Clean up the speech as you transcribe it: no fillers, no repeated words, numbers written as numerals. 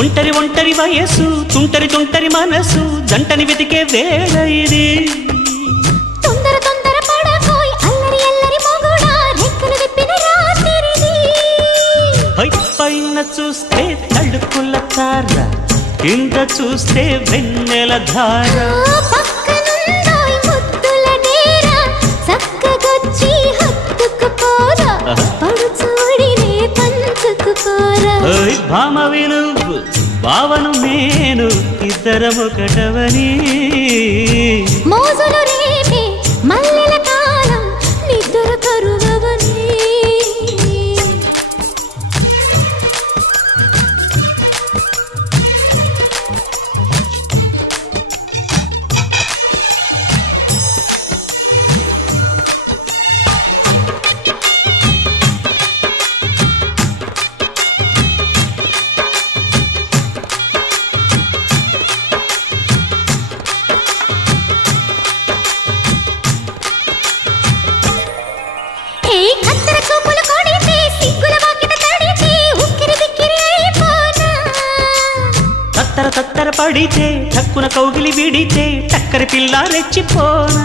ఒంటరి ఒంటరి వయస్సు తుంటరి తుంటరి మనసు జంటని వెతికే వేళ ఇది తొందర తొందర పడకోయ్ అల్లరి అల్లరి మొగుడా రెక్కలు విప్పిన రాత్రిది పైన చూస్తే తడుకుల తార కింద చూస్తే వెన్నెల ధార పక్కనుందోయ్ ముద్దుల డేరా చక్కగొచ్చి హత్తుకుపోరా పడుచోడినే పంచుకుపోరా భామ విలువు భావను నేను ఇద్దరమొకటవని మోజులు రేపే మల్లెల కాలం నిద్ర కరువవని తత్తర తత్తర పడితే టక్కున కౌగిలి విడితే టక్కరి పిల్ల రెచ్చిపోనా